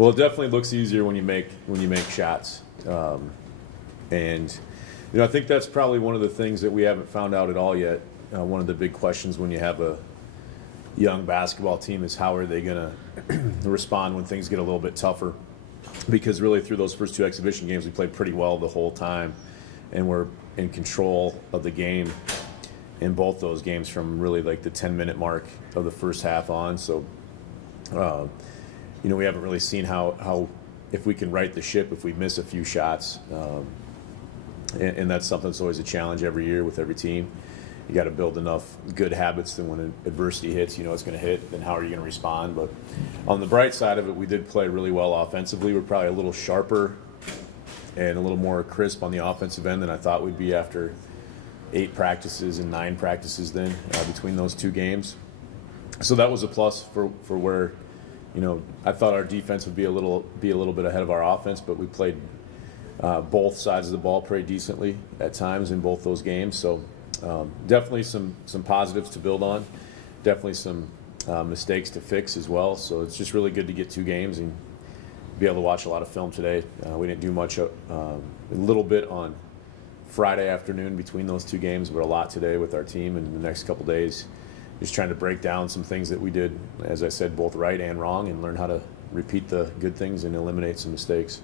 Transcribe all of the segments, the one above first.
Well, it definitely looks easier when you make shots, and I think that's probably one of the things that we haven't found out at all yet. One of the big questions when you have a young basketball team is how are they going to respond when things get a little bit tougher? Because really through those first 2 exhibition games, we played pretty well the whole time, and we're in control of the game in both those games from really like the 10-minute mark of the first half on. So, we haven't really seen how if we can right the ship if we miss a few shots, and that's something that's always a challenge every year with every team. You got to build enough good habits that when adversity hits, it's going to hit. Then how are you going to respond? But on the bright side of it, we did play really well offensively. We're probably a little sharper and a little more crisp on the offensive end than I thought we'd be after 8 practices and 9 practices then between those 2 games. So that was a plus for where, I thought our defense would be a little bit ahead of our offense, but we played both sides of the ball pretty decently at times in both those games. So definitely some positives to build on, definitely some mistakes to fix as well. So it's just really good to get 2 games and be able to watch a lot of film today. We didn't do much, a little bit on Friday afternoon between those 2 games, but a lot today with our team in the next couple days. Just trying to break down some things that we did, as I said, both right and wrong, and learn how to repeat the good things and eliminate some mistakes.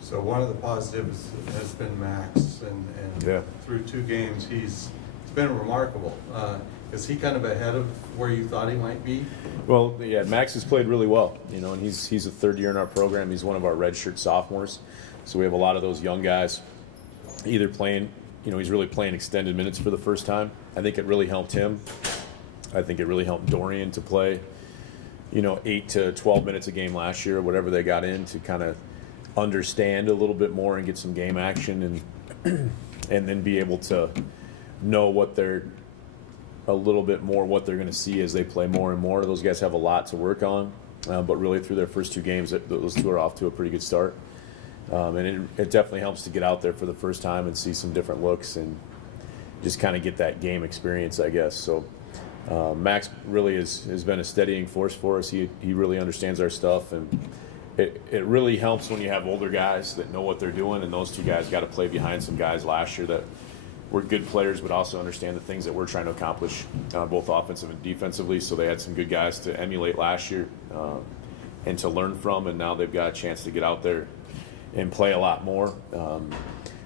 So one of the positives has been Max, and through 2 games it's been remarkable. Is he kind of ahead of where you thought he might be? Well, yeah, Max has played really well, and he's a 3rd year in our program. He's one of our redshirt sophomores, so we have a lot of those young guys either playing, he's really playing extended minutes for the first time. I think it really helped him. I think it really helped Dorian to play, 8 to 12 minutes a game last year, or whatever they got in, to kind of understand a little bit more and get some game action, and then be able to know what they're going to see as they play more and more. Those guys have a lot to work on, but really through their first 2 games, those 2 are off to a pretty good start. And it definitely helps to get out there for the first time and see some different looks and just kind of get that game experience, I guess. So Max really has been a steadying force for us. He really understands our stuff, and it really helps when you have older guys that know what they're doing, and those 2 guys got to play behind some guys last year that were good players but also understand the things that we're trying to accomplish, both offensive and defensively. So they had some good guys to emulate last year and to learn from, and now they've got a chance to get out there and play a lot more.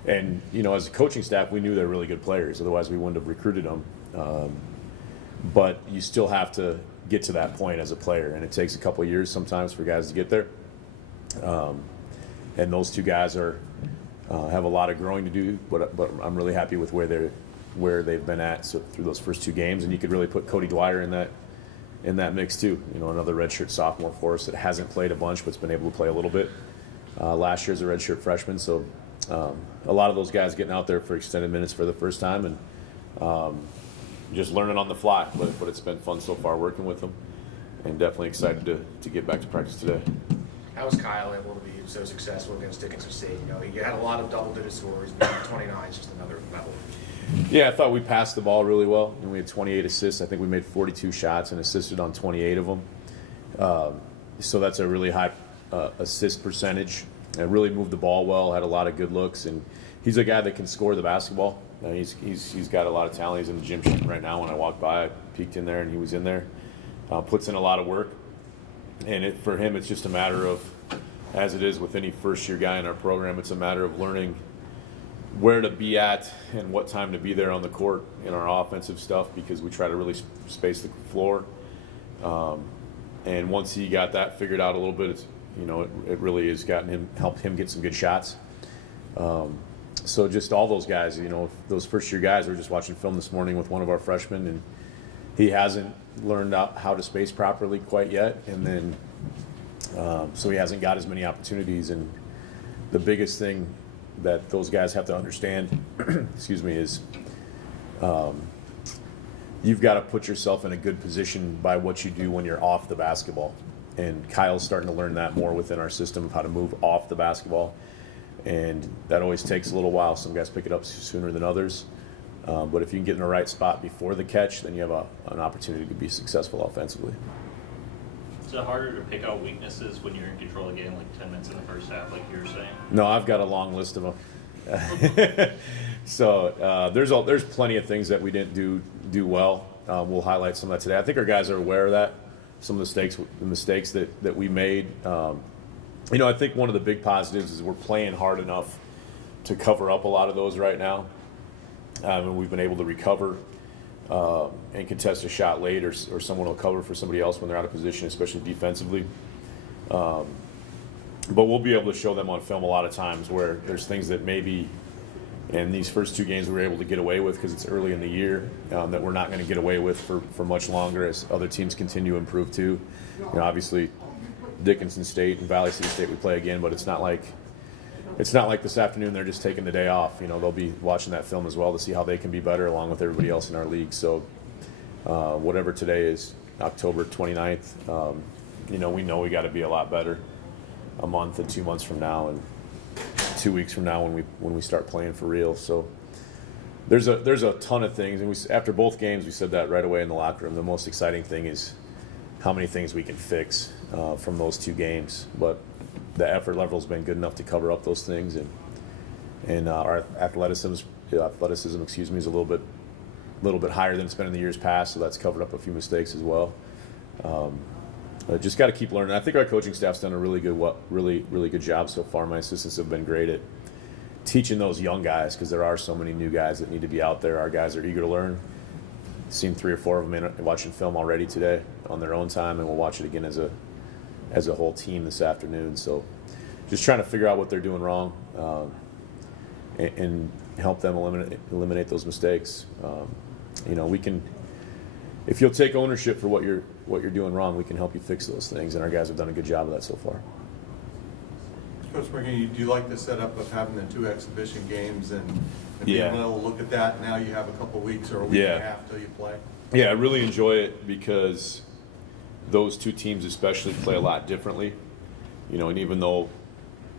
And as a coaching staff, we knew they're really good players, otherwise we wouldn't have recruited them. But you still have to get to that point as a player, and it takes a couple of years sometimes for guys to get there. And those 2 guys have a lot of growing to do, but I'm really happy with where they've been at through those first 2 games. And you could really put Cody Dwyer in that mix too. Another redshirt sophomore for us that hasn't played a bunch but's been able to play a little bit. Last year's a redshirt freshman, so a lot of those guys getting out there for extended minutes for the first time, and just learning on the fly. But it's been fun so far working with them, and definitely excited to get back to practice today. How was Kyle able to be so successful against Dickinson State? He had a lot of double-digit scores. 29 is just another level. Yeah, I thought we passed the ball really well, and we had 28 assists. I think we made 42 shots and assisted on 28 of them. So that's a really high assist percentage. And really moved the ball well, had a lot of good looks, and he's a guy that can score the basketball. He's got a lot of talent. He's in the gym shooting right now. When I walked by, I peeked in there, and he was in there. Puts in a lot of work. And for him, it's just a matter of, as it is with any first-year guy in our program, it's a matter of learning where to be at and what time to be there on the court in our offensive stuff, because we try to really space the floor. And once he got that figured out a little bit, it really has helped him get some good shots. So just all those guys, those first-year guys, we were just watching film this morning with one of our freshmen, and he hasn't learned out how to space properly quite yet, and then so he hasn't got as many opportunities. And the biggest thing that those guys have to understand, is you've got to put yourself in a good position by what you do when you're off the basketball. And Kyle's starting to learn that more within our system of how to move off the basketball. And that always takes a little while. Some guys pick it up sooner than others. But if you can get in the right spot before the catch, then you have an opportunity to be successful offensively. Is it harder to pick out weaknesses when you're in control of the game, like 10 minutes in the first half, like you were saying? No, I've got a long list of them. So there's plenty of things that we didn't do well. We'll highlight some of that today. I think our guys are aware of that. Some of the mistakes that we made. I think one of the big positives is we're playing hard enough to cover up a lot of those right now. And we've been able to recover and contest a shot late, or someone will cover for somebody else when they're out of position, especially defensively. But we'll be able to show them on film a lot of times where there's things that maybe in these first two games we were able to get away with because it's early in the year, that we're not going to get away with for much longer as other teams continue to improve too. Obviously Dickinson State and Valley City State we play again, but it's not like this afternoon they're just taking the day off. They'll be watching that film as well to see how they can be better along with everybody else in our league. So whatever today is, October 29th, we know we got to be a lot better a month and 2 months from now and 2 weeks from now when we start playing for real. So there's a ton of things, and after both games we said that right away in the locker room. The most exciting thing is how many things we can fix from those two games, but the effort level has been good enough to cover up those things, and our athleticism is a little bit higher than it's been in the years past, so that's covered up a few mistakes as well. Just got to keep learning. I think our coaching staff's done a really good job so far. My assistants have been great at teaching those young guys, because there are so many new guys that need to be out there. Our guys are eager to learn. Seen 3 or 4 of them watching film already today on their own time, and we'll watch it again as a whole team this afternoon. So just trying to figure out what they're doing wrong and help them eliminate those mistakes. We can, if you'll take ownership for what you're doing wrong, we can help you fix those things, and our guys have done a good job of that so far. Coach Murken, do you like the setup of having the 2 exhibition games and being able to look at that? Now you have a couple weeks or a week and a half till you play. Yeah, I really enjoy it because those 2 teams especially play a lot differently. And even though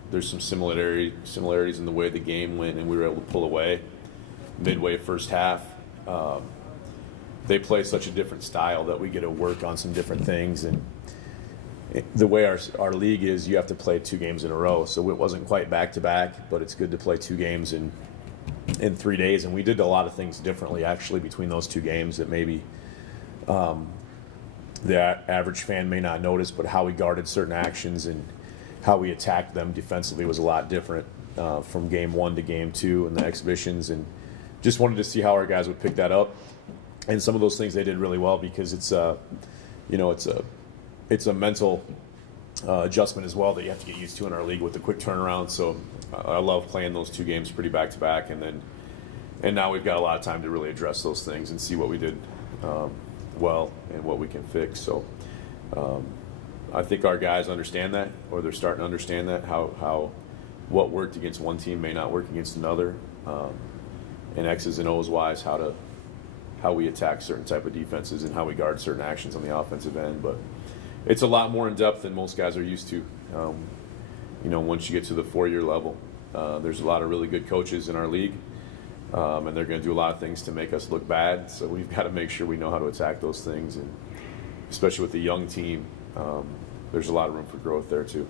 there's some similarities in the way the game went and we were able to pull away midway first half, they play such a different style that we get to work on some different things. And the way our league is, you have to play 2 games in a row, so it wasn't quite back-to-back, but it's good to play 2 games in 3 days. And we did a lot of things differently actually between those 2 games that maybe the average fan may not notice, but how we guarded certain actions and how we attacked them defensively was a lot different from game 1 to game 2 in the exhibitions, and just wanted to see how our guys would pick that up. And some of those things they did really well, because it's a mental adjustment as well that you have to get used to in our league with the quick turnaround. So I love playing those 2 games pretty back to back, and now we've got a lot of time to really address those things and see what we did well and what we can fix. So I think our guys understand that, or they're starting to understand that, how what worked against one team may not work against another, and X's and O's wise, how we attack certain type of defenses and how we guard certain actions on the offensive end. But it's a lot more in depth than most guys are used to. Once you get to the 4-year level, there's a lot of really good coaches in our league, and they're going to do a lot of things to make us look bad. So we've got to make sure we know how to attack those things, and especially with the young team, there's a lot of room for growth there too.